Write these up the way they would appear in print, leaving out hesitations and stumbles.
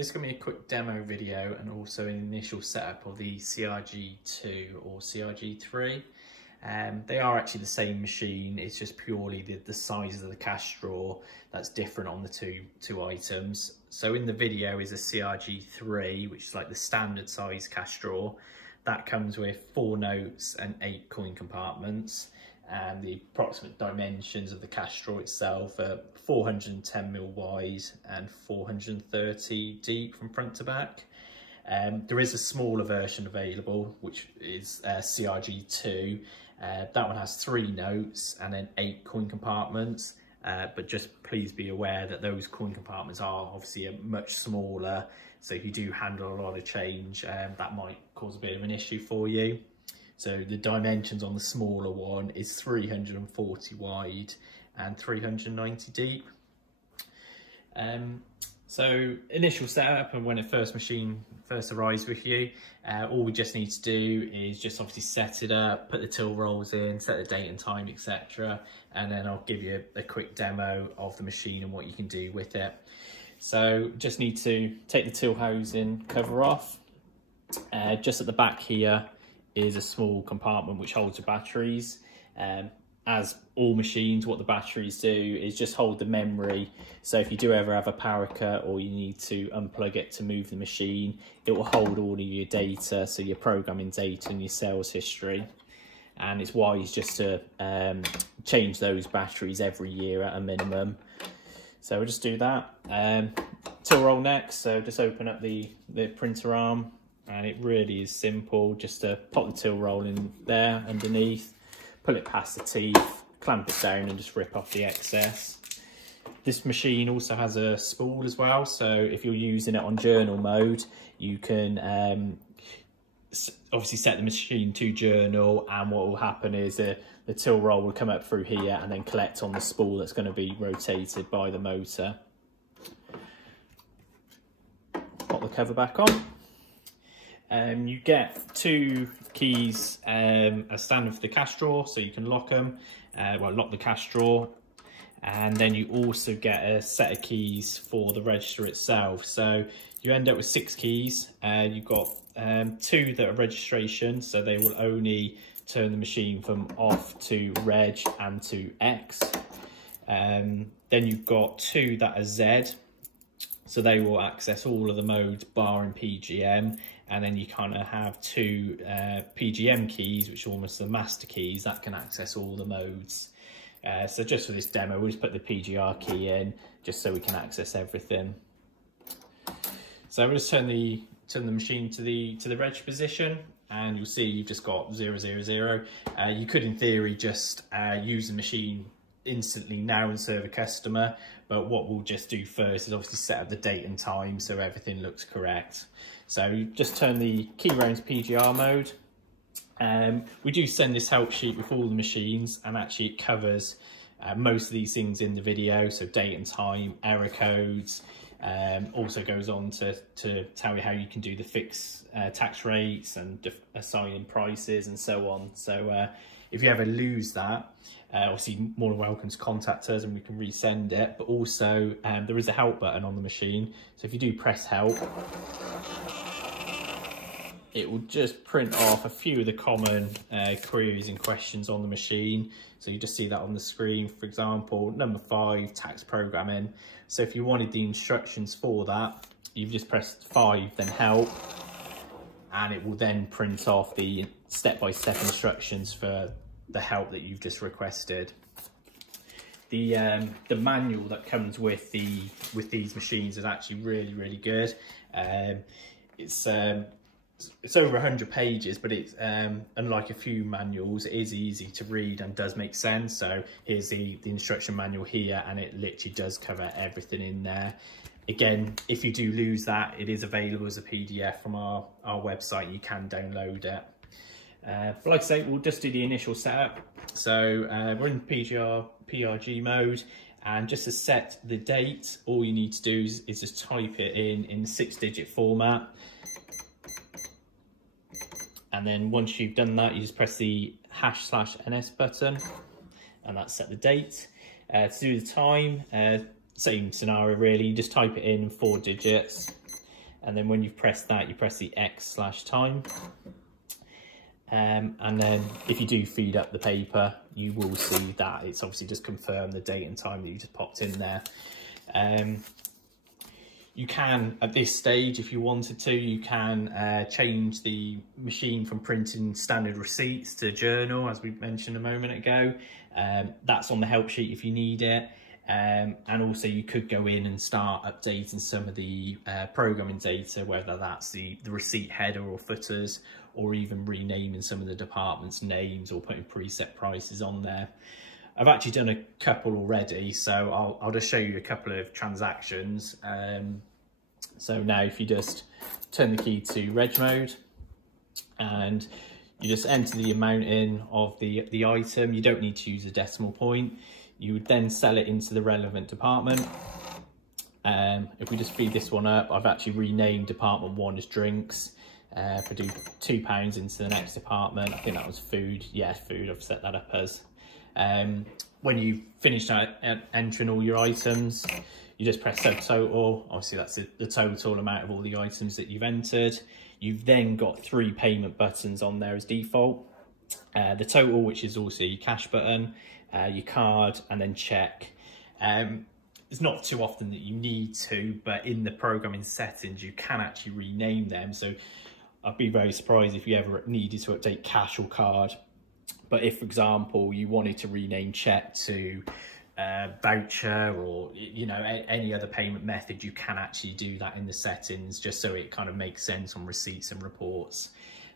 this is going to be a quick demo video and also an initial setup of the CRG2 or CRG3. They are actually the same machine, it's just purely the size of the cash drawer that's different on the two items. So in the video is a CRG3, which is like the standard size cash drawer. That comes with 4 notes and 8 coin compartments. And the approximate dimensions of the cash drawer itself are 410mm wide and 430 deep from front to back. There is a smaller version available, which is CRG2. That one has 3 notes and then 8 coin compartments. But just please be aware that those coin compartments are obviously much smaller. So if you do handle a lot of change, that might cause a bit of an issue for you. So the dimensions on the smaller one is 340 wide and 390 deep. So initial setup, and when machine first arrives with you, all we just need to do is just obviously set it up, put the till rolls in, set the date and time, etc. And then I'll give you a quick demo of the machine and what you can do with it. So just need to take the till housing cover off. Just at the back here is a small compartment which holds the batteries. As all machines, what the batteries do is just hold the memory. So if you do ever have a power cut or you need to unplug it to move the machine, it will hold all of your data, so your programming data and your sales history. And it's wise just to change those batteries every year at a minimum. So we'll just do that. Till roll next, so just open up the printer arm, and it really is simple. Just to pop the till roll in there underneath, pull it past the teeth, clamp it down and just rip off the excess. This machine also has a spool as well, so if you're using it on journal mode, you can obviously set the machine to journal, and what will happen is the till roll will come up through here and then collect on the spool that's going to be rotated by the motor. Pop the cover back on. You get 2 keys as standard for the cash drawer, so you can lock them, lock the cash drawer, and then you also get a set of keys for the register itself. So you end up with 6 keys. You've got 2 that are registration, so they will only turn the machine from off to reg and to X. Then you've got 2 that are Z, so they will access all of the modes barring PGM. And then you kind of have 2 PGM keys, which are almost the master keys, that can access all the modes. So just for this demo, we'll just put the PGR key in, just so we can access everything. So we'll just turn the machine to the reg position, and you'll see you've just got 000. You could, in theory, just use the machine instantly now and serve a customer, but what we'll just do first is obviously set up the date and time so everything looks correct. So you just turn the key round to PGR mode. We do send this help sheet with all the machines, and actually it covers most of these things in the video, so date and time, error codes, also goes on to tell you how you can do the fixed tax rates and assigning prices and so on. So if you ever lose that, obviously more than welcome to contact us and we can resend it. But also there is a help button on the machine, so if you do press help, it will just print off a few of the common queries and questions on the machine. So you just see that on the screen. For example, number 5, tax programming. So if you wanted the instructions for that, you've just pressed 5, then help, and it will then print off the step-by-step instructions for the help that you've just requested. The manual that comes with these machines is actually really good. It's over 100 pages, but it's unlike a few manuals, it is easy to read and does make sense. So here's the instruction manual here, and it literally does cover everything in there. Again, if you do lose that, it is available as a PDF from our website. You can download it. But like I say, we'll just do the initial setup. So we're in PRG mode, and just to set the date, all you need to do is just type it in 6-digit format. And then once you've done that, you just press the #/NS button, and that's set the date. To do the time, same scenario really, you just type it in 4 digits. and then when you've pressed that, you press the X/time. And then if you do feed up the paper, you will see that it's obviously just confirmed the date and time that you just popped in there. You can, at this stage, if you wanted to, you can change the machine from printing standard receipts to journal, as we mentioned a moment ago. That's on the help sheet if you need it. And also you could go in and start updating some of the programming data, whether that's the receipt header or footers, or even renaming some of the departments' names or putting preset prices on there. I've actually done a couple already, so I'll just show you a couple of transactions. So now if you just turn the key to reg mode and you just enter the amount in of the item, you don't need to use a decimal point. You would then sell it into the relevant department. If we just feed this one up, I've actually renamed department 1 as drinks. If I do £2 into the next department, I think that was food. Yeah, food, I've set that up as. When you finish entering all your items, you just press subtotal. Obviously that's the total amount of all the items that you've entered. You've then got 3 payment buttons on there as default. The total, which is also your cash button, your card, and then check. It's not too often that you need to, but in the programming settings, you can actually rename them. So I'd be very surprised if you ever needed to update cash or card. But if, for example, you wanted to rename check to voucher, or any other payment method, you can actually do that in the settings, just so it kind of makes sense on receipts and reports.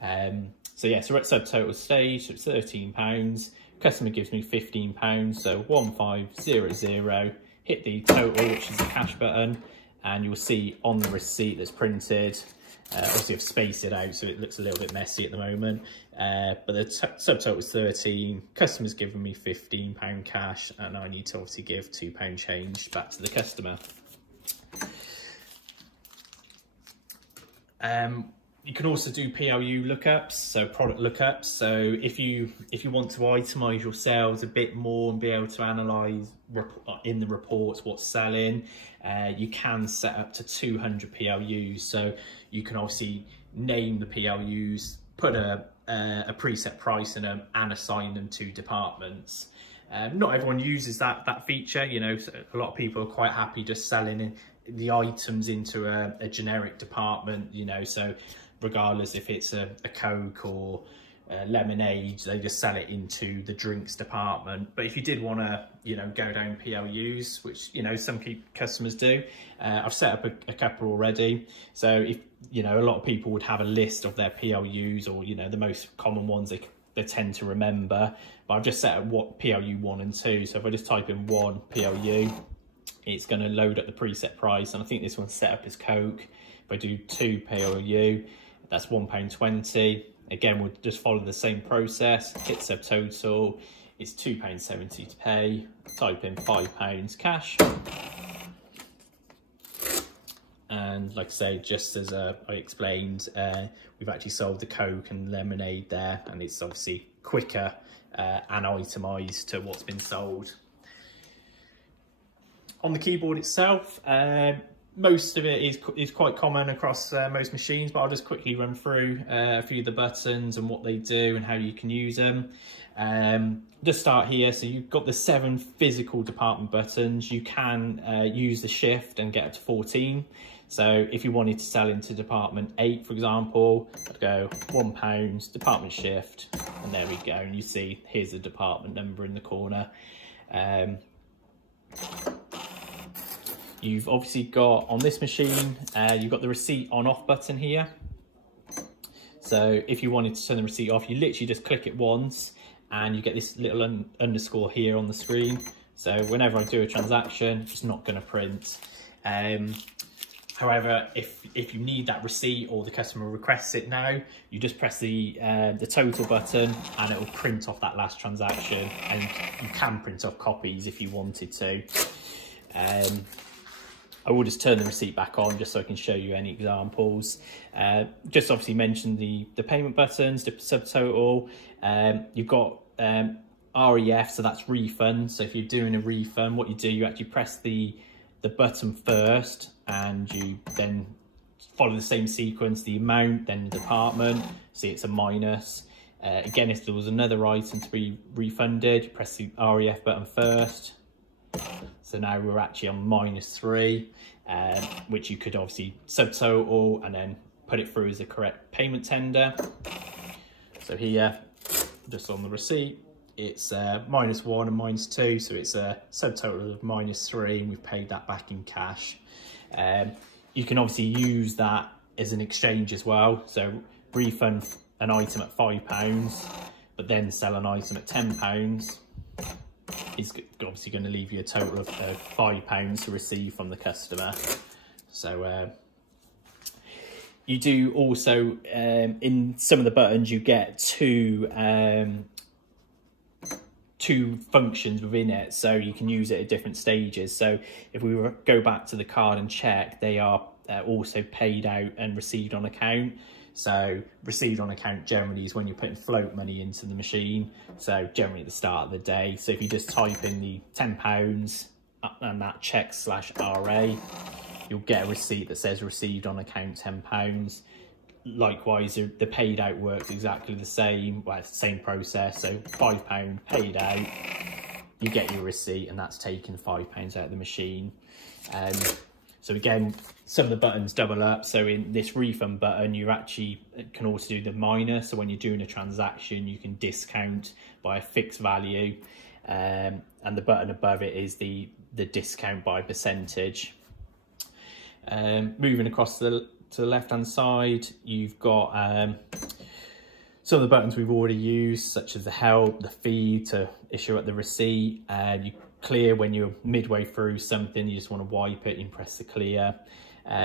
So yeah, so we're at subtotal stage, so it's £13. Customer gives me £15, so 1500. Hit the total, which is the cash button, and you'll see on the receipt that's printed. Obviously I've spaced it out so it looks a little bit messy at the moment, but the subtotal is 13. Customer's given me £15 cash, and I need to obviously give £2 change back to the customer. You can also do PLU lookups, so product lookups. So if you want to itemize your sales a bit more and be able to analyze in the reports what's selling, you can set up to 200 PLUs. So you can obviously name the PLUs, put a preset price in them, and assign them to departments. Not everyone uses that feature. So a lot of people are quite happy just selling the items into a generic department. So regardless if it's a Coke or lemonade, they just sell it into the drinks department. But if you did want to go down PLUs, which some customers do, I've set up a couple already. So if a lot of people would have a list of their PLUs, or the most common ones they tend to remember, but I've just set up what PLU 1 and 2. So if I just type in 1 PLU, it's going to load up the preset price, and I think this one's set up as Coke. If I do 2 PLU, that's £1.20. Again, we'll just follow the same process. Hit subtotal, it's £2.70 to pay. Type in £5 cash. And like I say, just as I explained, we've actually sold the Coke and lemonade there, and it's obviously quicker and itemised to what's been sold. On the keyboard itself, most of it is quite common across most machines, but I'll just quickly run through a few of the buttons and what they do and how you can use them. Just start here. So you've got the 7 physical department buttons. You can use the shift and get up to 14. So if you wanted to sell into department 8, for example, I'd go £1, department shift, and there we go. And you see, here's the department number in the corner. You've obviously got, on this machine, you've got the receipt on off button here. So if you wanted to turn the receipt off, you literally just click it once and you get this little underscore here on the screen. So whenever I do a transaction, it's not going to print. However, if you need that receipt or the customer requests it now, you just press the total button and it will print off that last transaction, and you can print off copies if you wanted to. I will just turn the receipt back on just so I can show you any examples. Just obviously mention the payment buttons, the subtotal. You've got REF, so that's refund. So if you're doing a refund, what you do, you actually press the button first, and you then follow the same sequence, the amount, then the department. See, it's a minus. Again, if there was another item to be refunded, you press the REF button first. So now we're actually on -3, which you could obviously subtotal and then put it through as the correct payment tender. So here, just on the receipt, it's -1 and -2, so it's a subtotal of -3, and we've paid that back in cash. You can obviously use that as an exchange as well. So refund an item at £5, but then sell an item at £10 is obviously going to leave you a total of £5 to receive from the customer. So you do also, in some of the buttons, you get two functions within it, so you can use it at different stages. So if we go back to the card and check, they are also paid out and received on account. So received on account generally is when you're putting float money into the machine, so generally at the start of the day. So if you just type in the £10 and that check/RA, you'll get a receipt that says received on account £10. Likewise, the paid out works exactly the same, well, it's the same process. So £5 paid out, you get your receipt, and that's taking £5 out of the machine. So again, some of the buttons double up. So in this refund button, you actually can also do the minus. So when you're doing a transaction, you can discount by a fixed value, and the button above it is the discount by percentage. Moving across to the left-hand side, you've got some of the buttons we've already used, such as the help, the feed to issue at the receipt, and you clear when you're midway through something, you just want to wipe it, you can press the clear.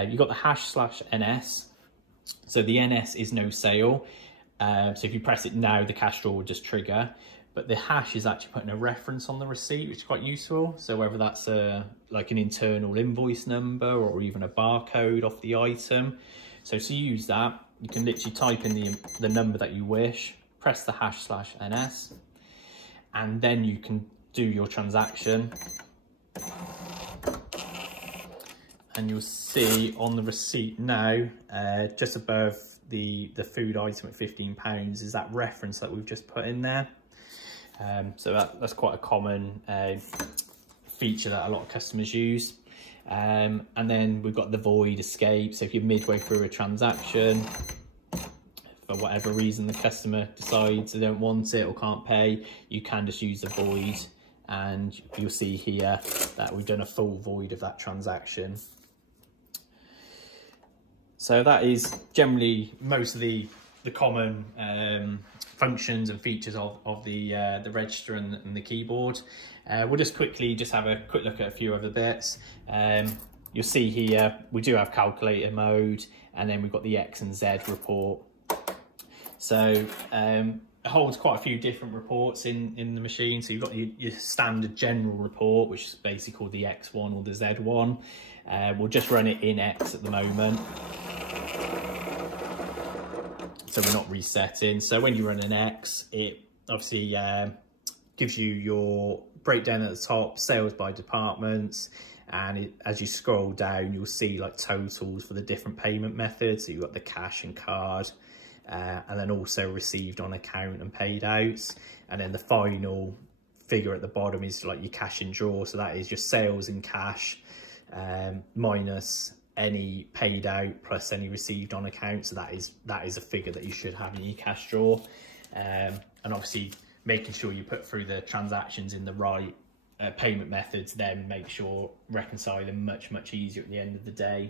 You've got the #/NS. So the NS is no sale. So if you press it now, the cash drawer will just trigger. But the hash is actually putting a reference on the receipt, which is quite useful. So whether that's like an internal invoice number or even a barcode off the item. So to use that, you can literally type in the number that you wish, press the #/NS, and then you can do your transaction. And you'll see on the receipt now, just above the food item at £15 is that reference that we've just put in there. So that's quite a common feature that a lot of customers use. And then we've got the void escape. So if you're midway through a transaction, for whatever reason the customer decides they don't want it or can't pay, you can just use the void, and you'll see here that we've done a full void of that transaction. So that is generally most of the common functions and features of the register and the keyboard. We'll just quickly have a quick look at a few other bits. You'll see here we do have calculator mode, and then we've got the X and Z report. So it holds quite a few different reports in the machine. So you've got your standard general report, which is basically called the X1 or the Z1. We'll just run it in X at the moment, so we're not resetting. So when you run an X, it obviously gives you your breakdown at the top, sales by departments, and as you scroll down, you'll see like totals for the different payment methods. So you've got the cash and card, and then also received on account and paid outs, and then the final figure at the bottom is like your cash and draw. So that is your sales in cash minus any paid out plus any received on account. So that is a figure that you should have in your cash drawer, and obviously making sure you put through the transactions in the right payment methods, then make sure reconciling much easier at the end of the day.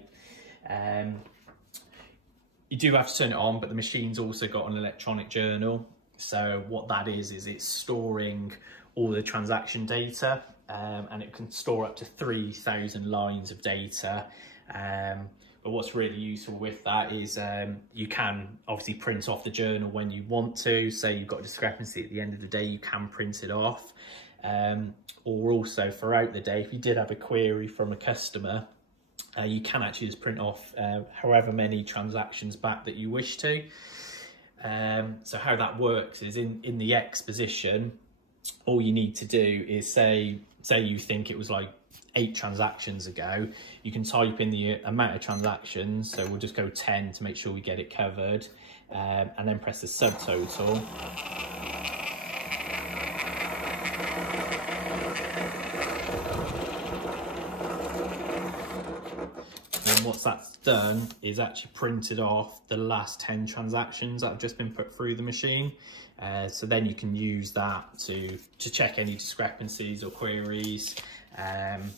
You do have to turn it on, but the machine's also got an electronic journal. So what that is it's storing all the transaction data, and it can store up to 3,000 lines of data. But what's really useful with that is you can obviously print off the journal when you want to. Say you've got a discrepancy at the end of the day, you can print it off. Or also throughout the day, if you did have a query from a customer, you can actually just print off however many transactions back that you wish to. So how that works is in the X position, all you need to do is say you think it was like 8 transactions ago, you can type in the amount of transactions. So we'll just go 10 to make sure we get it covered, and then press the subtotal. And what that's done is actually printed off the last 10 transactions that have just been put through the machine. So then you can use that to check any discrepancies or queries. And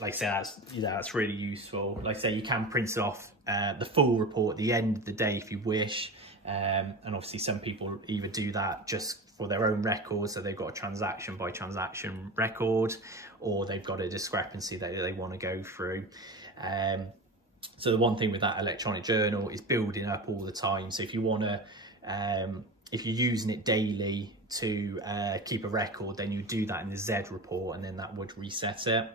like I say, that's really useful. Like I say, you can print off the full report at the end of the day if you wish. And obviously some people either do that just for their own records, so they've got a transaction by transaction record, or they've got a discrepancy that they want to go through. So the one thing with that electronic journal is building up all the time. So if you want to, if you're using it daily to keep a record, then you do that in the Z report, and then that would reset it.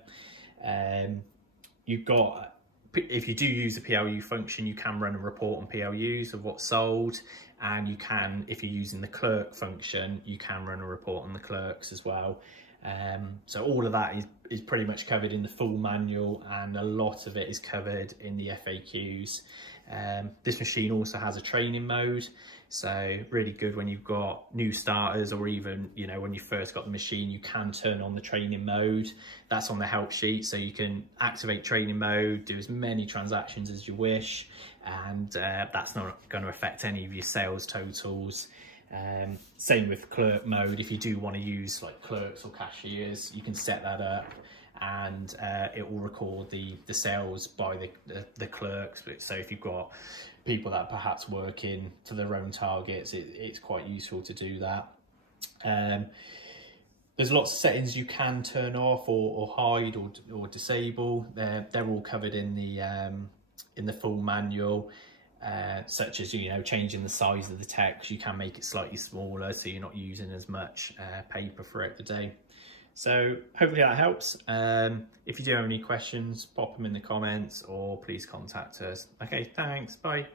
You've got, if you do use the PLU function, you can run a report on PLUs of what's sold, and you can, if you're using the clerk function, you can run a report on the clerks as well. So all of that is pretty much covered in the full manual, and a lot of it is covered in the FAQs. This machine also has a training mode, so really good when you've got new starters, or even, you know, when you first got the machine, you can turn on the training mode. That's on the help sheet, so you can activate training mode, do as many transactions as you wish, and that's not going to affect any of your sales totals. Same with clerk mode. If you do want to use like clerks or cashiers, you can set that up, and it will record the sales by the clerks. So if you've got people that perhaps working to their own targets, it's quite useful to do that. There's lots of settings you can turn off or hide or disable. They're all covered in the full manual. Such as, you know, changing the size of the text. You can make it slightly smaller so you're not using as much paper throughout the day. So hopefully that helps. If you do have any questions, pop them in the comments, or please contact us. Okay, thanks, bye.